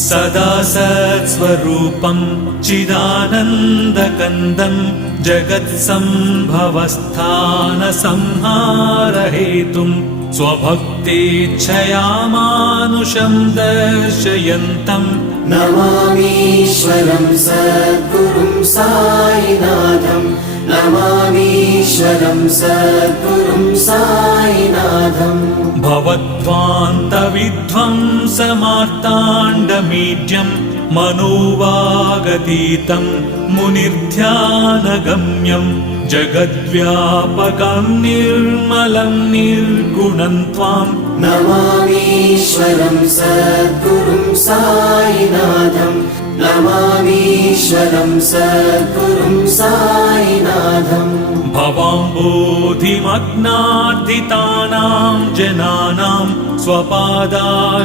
सदा सत्स्वरूपं चिदानन्दकन्दं जगत्सम्भवस्थानसंहारहेतुं स्वभक्तेच्छया मानुषं दर्शयन्तम् नमामीश्वरं सद्गुरुं साईनाथं नमामीश्वरं सद्गुरुं साईनाथम् भवध्वान्तविध्वंसमार्ताण्डमीड्यं मनोवागतीतं मुनिर्ध्यानगम्यं जगद्व्यापकं निर्मलं निर्गुणं त्वां नमामीश्वरं सद्गुरुं साईनाथं नमामीश्वरं सद्गुरुं साईनाथम् भवाम्बोधिमग्नार्दितानां जनानां स्वपादाश्रितानां